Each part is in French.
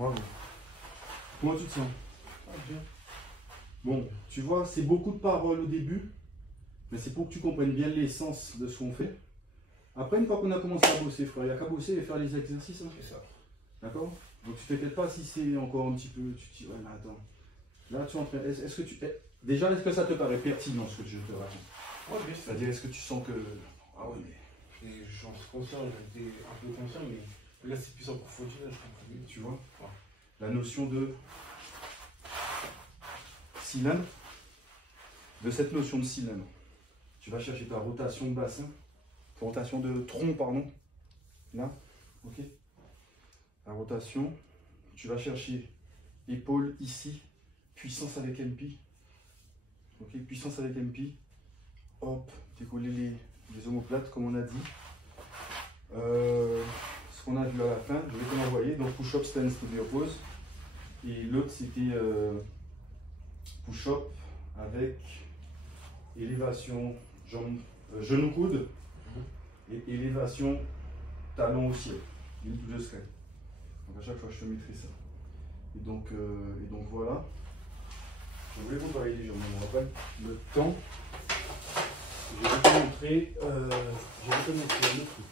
Bravo. Comment tu te sens? Ah, bien. Bon, tu vois, c'est beaucoup de paroles au début, mais c'est pour que tu comprennes bien l'essence de ce qu'on fait. Après, une fois qu'on a commencé à bosser, frère, il n'y a qu'à bosser et faire les exercices. Hein. C'est ça. D'accord? Donc tu t'inquiètes pas si c'est encore un petit peu, tu te dis, ouais, mais attends. Là, tu es en train. Est-ce que tu. Déjà, est-ce que ça te paraît pertinent ce que je te raconte? Ouais, bien sûr. C'est-à-dire, est-ce que tu sens que. Ah oui, mais. Et j'en suis conscient, j'étais un peu conscient, mais là c'est plus approfondi, là je comprends mieux. Tu vois? Ouais. La notion de cylindre, de cette notion de cylindre, tu vas chercher ta rotation de bassin, ta rotation de tronc, pardon, là, ok? La rotation, tu vas chercher épaule ici, puissance avec MP, ok? Puissance avec MP, hop, décoller les omoplates comme on a dit. Ce qu'on a vu à la fin, je vais te l'envoyer, donc push-up, stance, to the oppose. Et l'autre c'était push-up avec élévation genou coude et élévation talon au ciel, une ou deux semaines. Donc à chaque fois je te mettrai ça. Et donc voilà. Je voulais vous parler des jambes, on va pas le temps. Je vais te montrer un autre truc.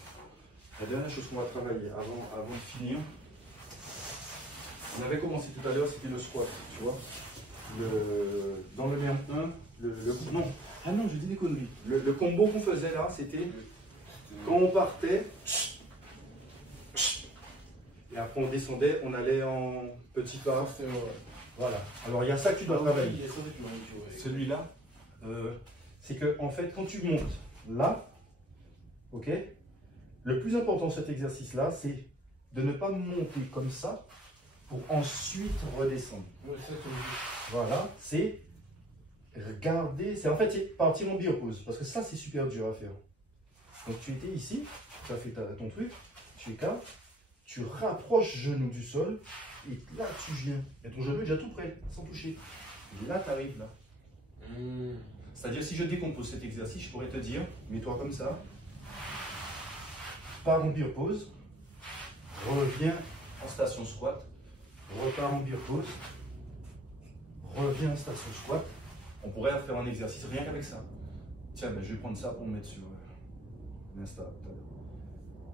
La dernière chose qu'on va travailler avant de finir. On avait commencé tout à l'heure, c'était le squat, tu vois. Dans le lien 1, non, ah non, je dis des conneries. Le combo qu'on faisait là, c'était quand on partait, et après on descendait, on allait en petit pas. Voilà. Alors il y a ça que tu dois travailler. Celui-là, c'est que en fait, quand tu montes là, ok, le plus important de cet exercice-là, c'est de ne pas monter comme ça pour ensuite redescendre. Ouais, ça, Voilà, c'est regarder, c'est en fait c'est partir en biopause, parce que ça c'est super dur à faire. Donc tu étais ici, tu as fait ton truc, tu écartes, tu rapproches genou du sol, et là tu viens, et ton genou est déjà tout prêt, sans toucher. Et là tu arrives là. C'est-à-dire si je décompose cet exercice, je pourrais te dire, mets-toi comme ça, pars en biopause, reviens en station squat, repars en biopause, reviens en station squat. On pourrait faire un exercice rien qu'avec ça. Tiens, ben, je vais prendre ça pour me mettre sur l'Insta.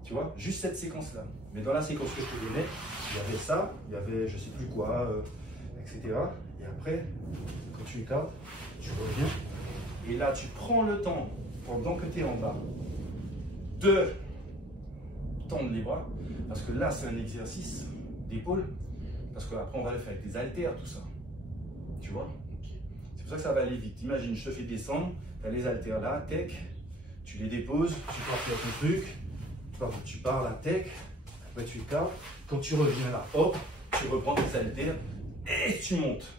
Tu vois, juste cette séquence-là. Mais dans la séquence que je te donnais, il y avait ça, il y avait je sais plus quoi, etc. Et après, quand tu écartes, tu reviens. Et là, tu prends le temps, pendant que tu es en bas, de tendre les bras. Parce que là, c'est un exercice d'épaule. Parce qu'après, on va le faire avec des haltères, tout ça. Tu vois? C'est pour ça que ça va aller vite. Imagine, je te fais descendre, tu as les haltères là, tech, tu les déposes, tu pars faire ton truc, tu pars la tech, après tu écartes. Quand tu reviens là, hop, tu reprends tes haltères et tu montes.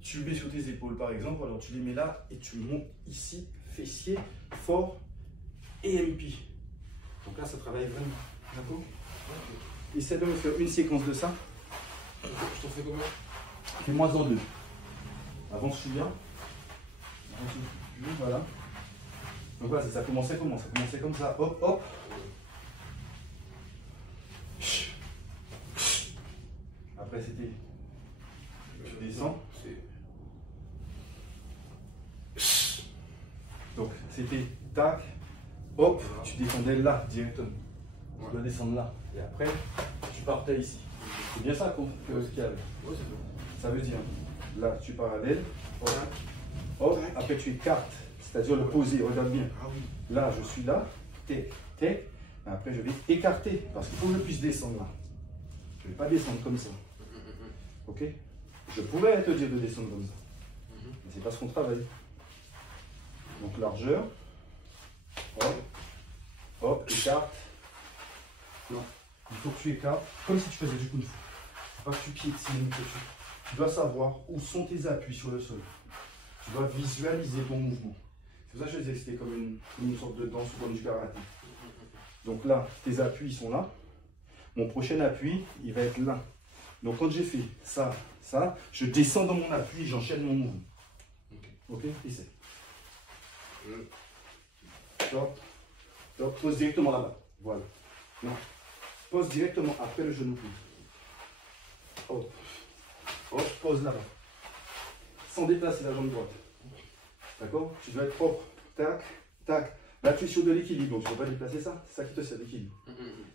Tu mets sur tes épaules par exemple, alors tu les mets là et tu montes ici, fessier, fort et MP. Donc là, ça travaille vraiment. D'accord? Essaie de me faire une séquence de ça. Je t'en fais combien? Fais-moi en deux. Avance bien. Voilà. Donc voilà, ça commençait comment? Ça commençait comme ça. Hop, hop. Après, c'était. Tu descends. Donc, c'était tac. Hop, tu descendais là directement. Tu dois descendre là. Et après, tu partais ici. C'est bien ça qu'il y avait. Ouais, c'est bon. Ça veut dire, là, tu parallèles. Hop, hop. Après, tu écartes. C'est-à-dire le poser. Regarde bien. Ah oui. Là, je suis là. Tec, tec. Après, je vais écarter. Parce qu'il faut que je puisse descendre là. Je ne vais pas descendre comme ça. Ok? Je pourrais te dire de descendre comme ça. Mais c'est pas ce qu'on travaille. Donc, largeur. Hop. Hop, écarte. Non. Il faut que tu écartes comme si tu faisais du kung fu. Pas que tu piétines, que tu dois savoir où sont tes appuis sur le sol. Tu dois visualiser ton mouvement. C'est pour ça que je disais que c'était comme une sorte de danse ou comme du karaté. Donc là, tes appuis sont là. Mon prochain appui, il va être là. Donc quand j'ai fait ça, ça, je descends dans mon appui et j'enchaîne mon mouvement. Ok? Essaie. Top. Top. Pose directement là-bas. Voilà. Non. Pose directement après le genou coude. Hop. Hop, pose là-bas. Sans déplacer la jambe droite. D'accord? Tu dois être propre. Tac, tac. Là, tu es sur de l'équilibre, donc tu ne peux pas déplacer ça. C'est ça qui te sert d'équilibre.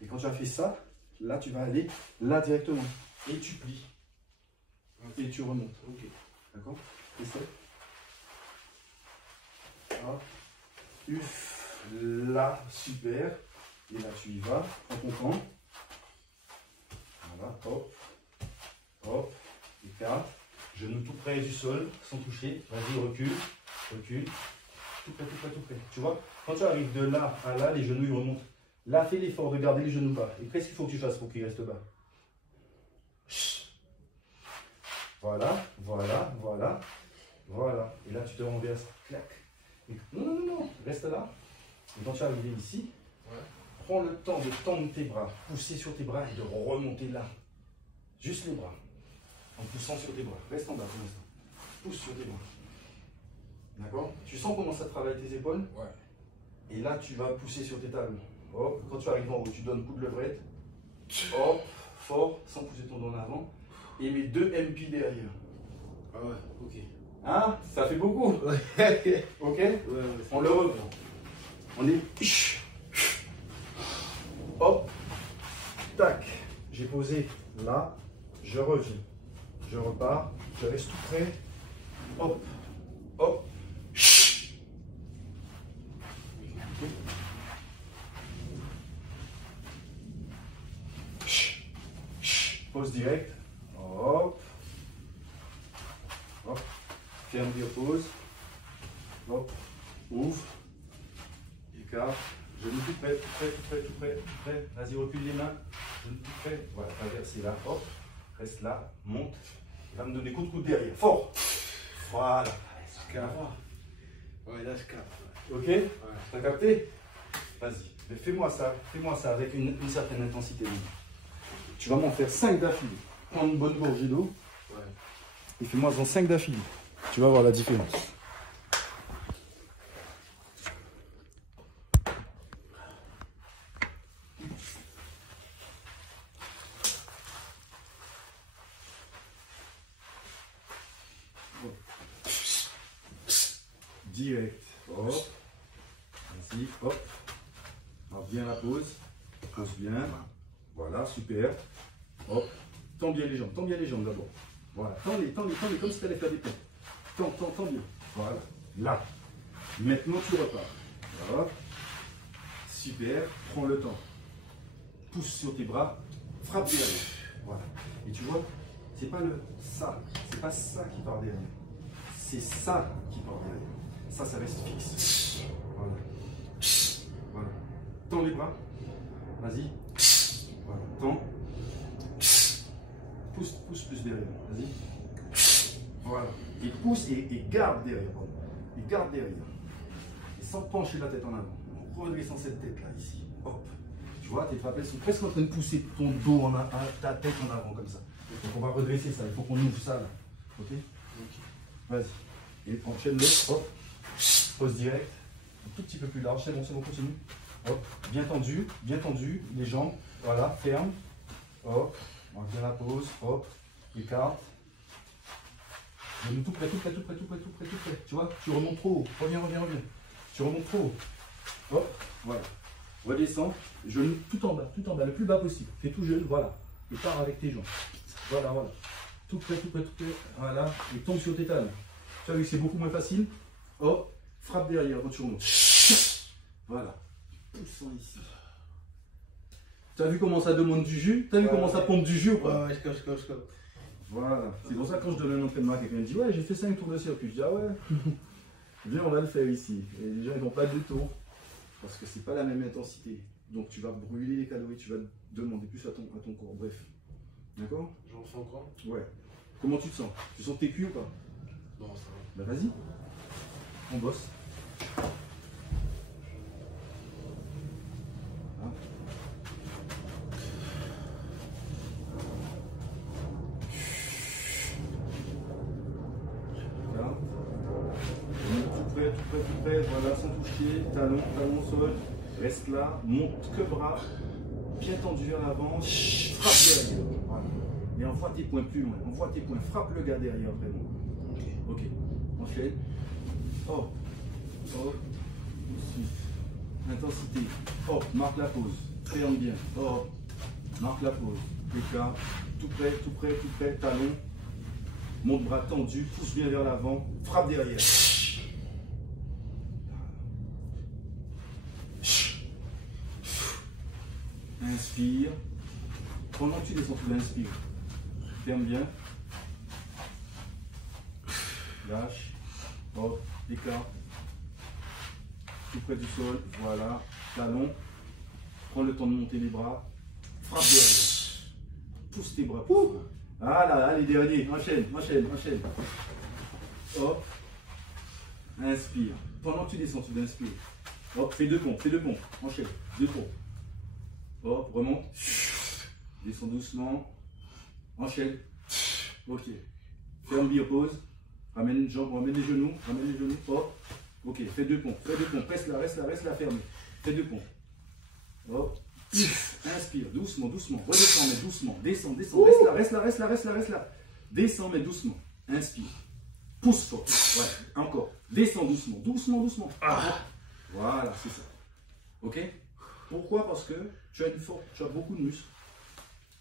Et quand tu as fait ça, là, tu vas aller là directement. Et tu plies. Et tu remontes. Ok. D'accord? Essaye. Hop. Là, super. Et là, tu y vas. Prends ton temps. Voilà. Hop. Hop. Écarte. Genou tout près du sol, sans toucher. Vas-y, recule. Recule. Tout près, tout près, tout près. Tu vois, quand tu arrives de là à là, les genoux ils remontent. Là, fais l'effort de garder les genoux bas. Et qu'est-ce qu'il faut que tu fasses pour qu'ils restent bas? Voilà, voilà, voilà, voilà. Et là, tu te renverses. Clac. Et... Non, non, non, non. Reste là. Et quand tu arrives ici, prends le temps de tendre tes bras, pousser sur tes bras et de remonter là. Juste les bras. En poussant sur tes bras. Reste en bas pour l'instant. Pousse sur tes bras. D'accord? Tu sens comment ça travaille tes épaules? Ouais. Et là, tu vas pousser sur tes talons. Hop. Quand tu arrives en haut, tu donnes coup de levrette. Hop. Fort, sans pousser ton dos en avant. Et mets 2 MP derrière. Ah ouais, ok. Hein? Ça fait beaucoup. Ouais. Ok? Ouais, on le reprend. On est... Hop. Tac. J'ai posé là. Je reviens. Je repars. Je reste tout près. Hop. Hop. Pause direct. Hop. Hop. Ferme, repose. Hop. Ouvre. Écarte. Genou tout près, tout près, tout près, tout près, tout près. Vas-y, recule les mains. Genou tout près. Voilà, traverser là. Hop. Reste là. Monte. Il va me donner coup de coude derrière. Fort. Voilà. Ouais, là je capte. Ok? Ouais. T'as capté? Vas-y. Mais fais-moi ça avec une certaine intensité. Tu vas m'en faire 5 d'affilée. Prends une bonne gorgée d'eau. Ouais. Et fais-moi en 5 d'affilée. Tu vas voir la différence. Direct. Hop. Vas-y, hop. Alors bien la pose. Pose bien. Voilà, super. Hop. Tends bien les jambes d'abord. Voilà. Tends-les comme si tu allais faire des pompes. Tends bien. Voilà. Là. Maintenant tu repars. Hop. Super. Prends le temps. Pousse sur tes bras. Frappe derrière. Voilà. Et tu vois, c'est pas ça. C'est pas ça qui part derrière. C'est ça qui part derrière. Ça reste fixe. Voilà. Voilà. Tends les bras. Vas-y. Voilà. Tends. Pousse plus derrière. Vas-y. Voilà. Et pousse et garde derrière. Et garde derrière. Et sans pencher la tête en avant. En redressant cette tête là, ici. Hop. Tu vois, tes trapèzes sont presque en train de pousser ton dos ta tête en avant comme ça. Donc on va redresser ça. Il faut qu'on ouvre ça là. Ok? Vas-y. Et enchaîne l'autre. Hop. Pose direct. Un tout petit peu plus large. C'est bon, continue. Hop. Bien tendu, les jambes. Voilà, ferme. Hop. On vient la pause. Hop. Écarte. Tout près. Tu vois, tu remontes trop haut. Reviens. Tu remontes trop haut. Hop. Voilà. Redescends. Genou tout en bas, le plus bas possible. Fais tout jeune, voilà. Et pars avec tes jambes. Voilà. Tout près. Voilà. Et tombe sur tes talons. Tu as vu que c'est beaucoup moins facile. Hop. Frappe derrière quand tu remontes. Voilà. Poussant ici. Tu as vu comment ça demande du jus? Tu as vu comment ça pompe du jus ou pas? Ouais, je capte. Voilà. C'est pour ça que quand je donne un entraînement à quelqu'un, il dit ouais, j'ai fait 5 tours de circuit. Je dis ah ouais. Viens, on va le faire ici. Et les gens ils vont pas du tout. Parce que c'est pas la même intensité. Donc tu vas brûler les calories, tu vas demander plus à ton corps. Bref. D'accord? J'en fais encore? Ouais. Comment tu te sens? Tu sens tes culs ou pas? Non, ça va. Bah vas-y. On bosse. Hein? Regarde. Tout près, voilà, sans toucher. Talon au sol. Reste là. Monte que bras. Bien tendu à l'avant. Frappe derrière. Voilà. Et envoie tes poings plus loin, envoie tes poings, frappe le gars derrière vraiment. Ok, enchaîne. Hop, hop, ensuite, intensité, hop, marque la pause, ferme bien, hop, marque la pause, écart, tout près, tout près, tout près, talon, monte bras tendu, pousse bien vers l'avant, frappe derrière. Inspire. Pendant que tu descends, tu l'inspires. Ferme bien. Lâche. Hop, écart. Tout près du sol. Voilà. Talon. Prends le temps de monter les bras. Frappe derrière. Pousse tes bras. Voilà, allez, dernier. Enchaîne, enchaîne, enchaîne. Hop. Inspire. Pendant que tu descends, tu l'inspires. Hop, fais deux ponts, fais deux ponts. Enchaîne. Deux ponts. Hop, remonte. Descends doucement. Enchaîne. Ok. Ferme bien, pause. Ramène les jambes, ramène les genoux. Ramène les genoux. Hop. Ok, fais deux ponts. Fais deux ponts. Reste là, fermé. Fais deux ponts. Hop. Inspire, doucement, doucement. Redescends, mais doucement. Descends, descends. Reste là. Descends, mais doucement. Inspire. Pousse fort. Ouais, encore. Descends doucement, doucement. Voilà, c'est ça. Ok? Pourquoi? Parce que tu as beaucoup de muscles,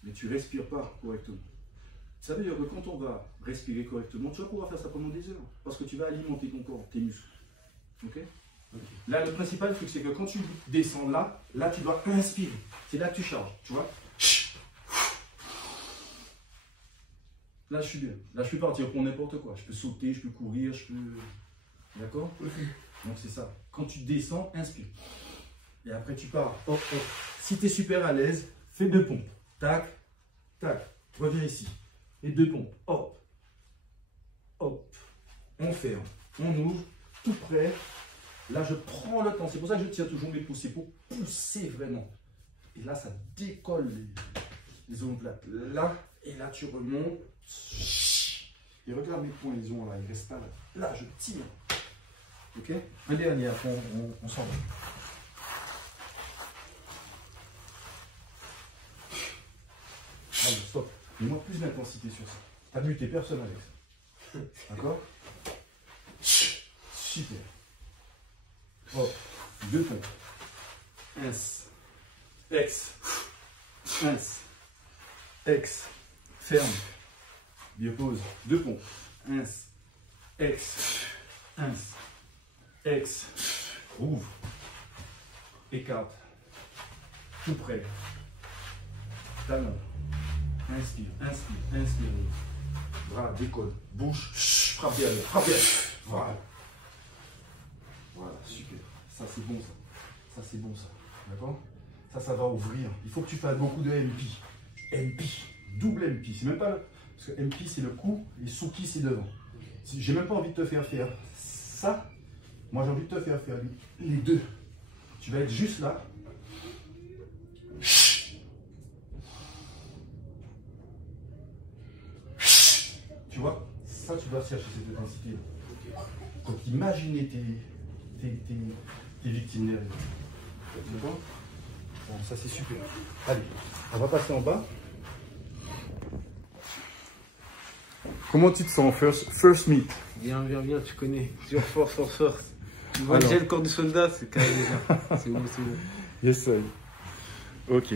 mais tu ne respires pas correctement. Ça veut dire que quand on va respirer correctement, tu vas pouvoir faire ça pendant des heures. Parce que tu vas alimenter ton corps, tes muscles. Ok? Là, le principal truc, c'est que quand tu descends là, tu dois inspirer. C'est là que tu charges, tu vois? Là, je suis bien. Là, je peux partir pour n'importe quoi. Je peux sauter, je peux courir, je peux... D'accord? Donc, c'est ça. Quand tu descends, inspire. Et après, tu pars. Hop, hop. Si tu es super à l'aise, fais deux pompes. Tac, tac. Reviens ici. Et deux pompes. Hop, hop. On ferme. On ouvre. Tout près. Là, je prends le temps. C'est pour ça que je tire toujours mes pouces. C'est pour pousser vraiment. Et là, ça décolle les omoplates. Là, et là, tu remontes. Et regarde mes poings, ils ont là. Ils restent pas là. Là, je tire. Ok? Un dernier, après, on s'en va. Allez, stop. Mets-moi plus d'intensité sur ça. T'as buté personne avec ça. D'accord? Super. Hop. Deux pompes. Ins. Ex. Ins. Ex. Ferme. Bien pause. Deux pompes. Ins. Ex. Ins. Ex. Ouvre. Écarte. Tout près. Talon. Inspire, inspire. Bras, décolle. Bouche, frappe bien. Voilà. Voilà, super. Ça, c'est bon, ça. Ça, c'est bon, ça. D'accord? Ça va ouvrir. Il faut que tu fasses beaucoup de MP. MP. Double MP. C'est même pas... Parce que MP, c'est le cou et Suki, c'est devant. J'ai même pas envie de te faire ça. Moi, j'ai envie de te faire les deux. Tu vas être juste là. Tu vois, ça tu dois chercher cette intensité. Donc imaginez tes victimes derrière. D'accord? Bon, ça c'est super. Allez, on va passer en bas. Comment tu te sens first meet? Bien, tu connais. Sur force. J'ai le corps du soldat, c'est carré déjà. C'est bon. Yes, sir. Ok.